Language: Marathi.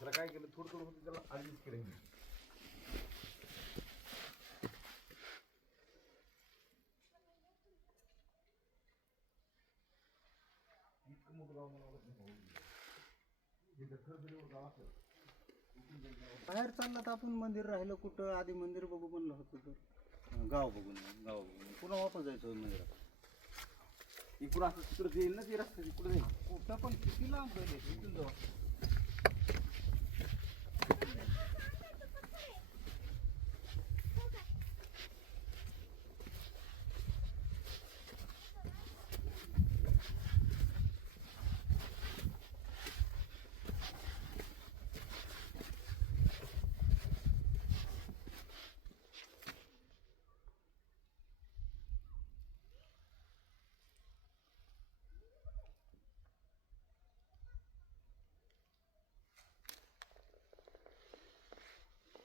त्याला काय केलं, थोडं थोडं होतं त्याला ॲडजस्ट केलं मी. इतकं मोठं गाव मला वाटत नाही. गाव असेल बाहेर चालला तर आपण मंदिर राहिलं कुठं, आधी मंदिर बघू म्हणलं होतं तर गाव बघून पुन्हा वापस जायचं मंदिरात. इकडं असं तिकडं येईल ना, ते रस्ता तिकडं जाईल. कुठं पण किती लांब गेले इथून जाऊ.